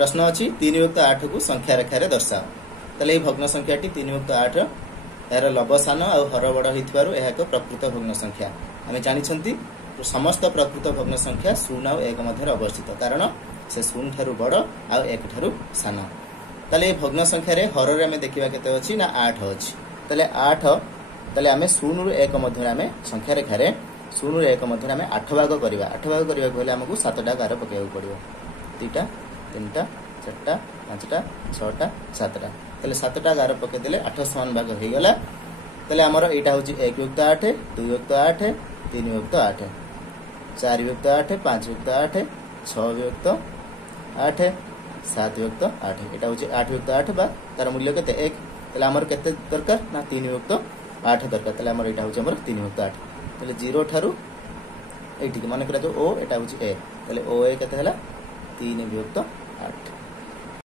प्रश्न अच्छी 3 युक्त 8 को संख्या रेखार दर्शाओ ताले भग्न संख्या 3 युक्त 8 यार लब सान और हर बड़ हो एक प्रकृत भग्न संख्या आम जानी समस्त प्रकृत भग्न संख्या 0 और 1 मध्य अवस्थित कारण से 0 ठारू बड़ और 1 ठारू सान ताले भग्न संख्या रे हर रे आम देखा केते अच्छी ना 8 अच्छी ताले 8 ताले आम 0 रु 1 मध्य आम संख्या रेखार 0 रु 1 मध्य आम 8 भाग करवा 8 भाग करने आमको 7टा गार पकड़ पड़ो 2टा 3टा 4टा 5टा 6टा 7टा ताले 7टा गार पकईदे 8 समान भाग हो गला ताले आमर एटा होची 1 युक्त 8 2 युक्त 8 3 युक्त 8 4 युक्त 8 5 युक्त 8 6 युक्त 8 7 युक्त 8 एटा होची 8 युक्त 8 बा तार मूल्य केते 1 ताले आमर केते दरकार ना 3 युक्त 8 दरकार ताले आमर एटा होची आमर 3 युक्त 8 ताले 0 ठारू एठी मन करा जो ओ एटा होची ए ताले ओ ए केते हला 3 युक्त